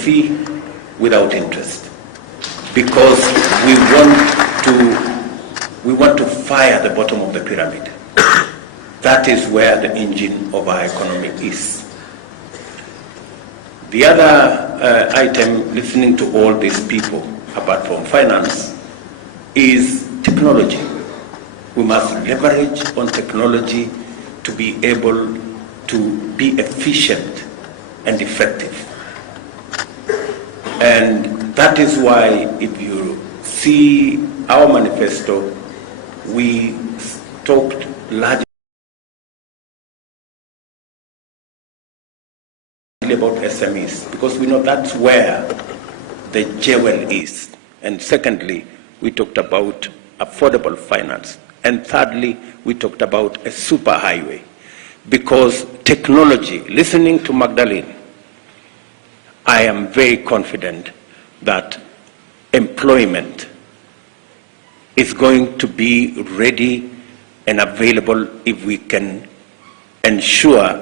fee without interest, because we want to fire the bottom of the pyramid. That is where the engine of our economy is. The other item, listening to all these people, apart from finance, is technology. We must leverage on technology to be able to be efficient and effective. And that is why, if you see our manifesto, we talked largely about SMEs, because we know that's where the jewel is. And secondly, we talked about affordable finance. And thirdly, we talked about a superhighway, because technology, listening to Magdalene, I am very confident that employment is going to be ready and available if we can ensure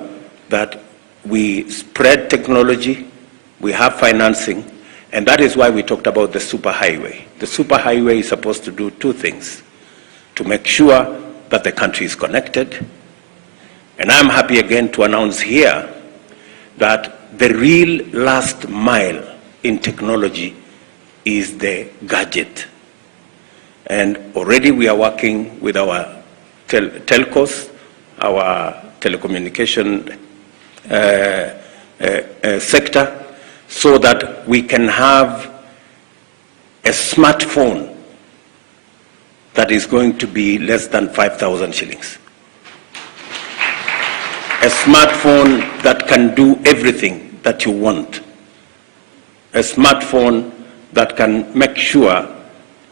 that we spread technology, we have financing, and that is why we talked about the superhighway. The superhighway is supposed to do two things: to make sure that the country is connected. And I'm happy again to announce here that the real last mile in technology is the gadget. And already we are working with our telcos, our telecommunication sector, so that we can have a smartphone that is going to be less than 5,000 shillings. A smartphone that can do everything that you want. A smartphone that can make sure,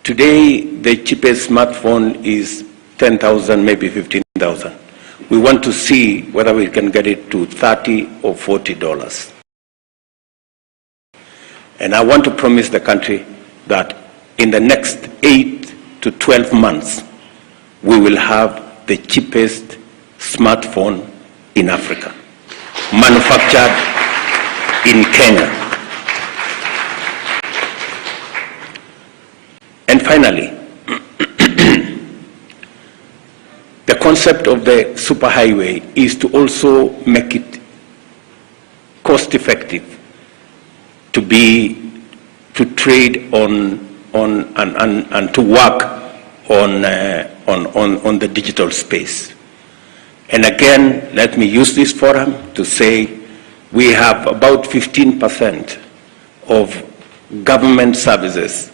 today the cheapest smartphone is 10,000, maybe 15,000. We want to see whether we can get it to $30 or $40. And I want to promise the country that in the next 8 to 12 months, we will have the cheapest smartphone in Africa, manufactured in Kenya. And finally, the concept of the superhighway is to also make it cost-effective to trade on and to work on the digital space. And again, let me use this forum to say we have about 15% of government services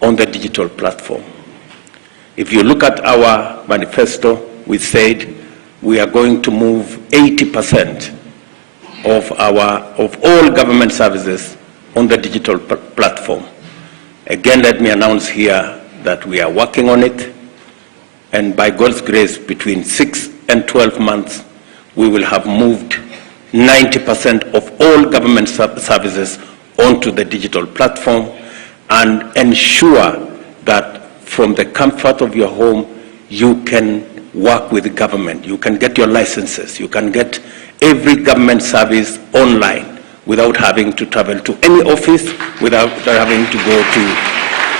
on the digital platform. If you look at our manifesto, we said we are going to move 80% of all government services on the digital platform. Again, let me announce here that we are working on it, and by God's grace, between 6 and 12 months, we will have moved 90% of all government services onto the digital platform, and ensure that from the comfort of your home, you can work with the government. You can get your licenses. You can get every government service online without having to travel to any office, without having to go to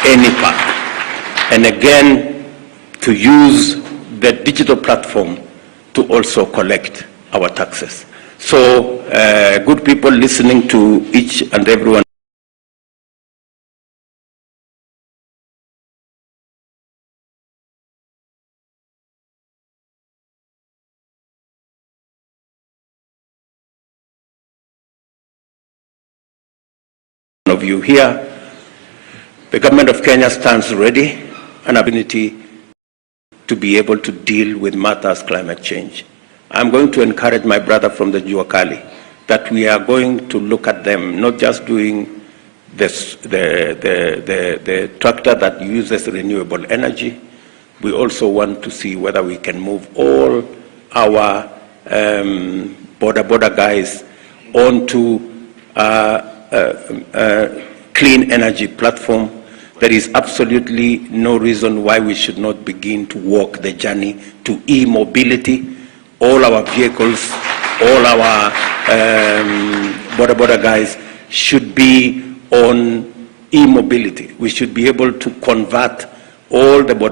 any park. And again, to use the digital platform to also collect our taxes. So, good people listening to each and everyone of you here, the government of Kenya stands ready and ability to be able to deal with matters climate change. I'm going to encourage my brother from the Jua Kali that we are going to look at them, not just doing this, the tractor that uses renewable energy. We also want to see whether we can move all our border guys onto clean energy platform. There is absolutely no reason why we should not begin to walk the journey to e-mobility. All our vehicles, all our border guys should be on e-mobility. We should be able to convert all the border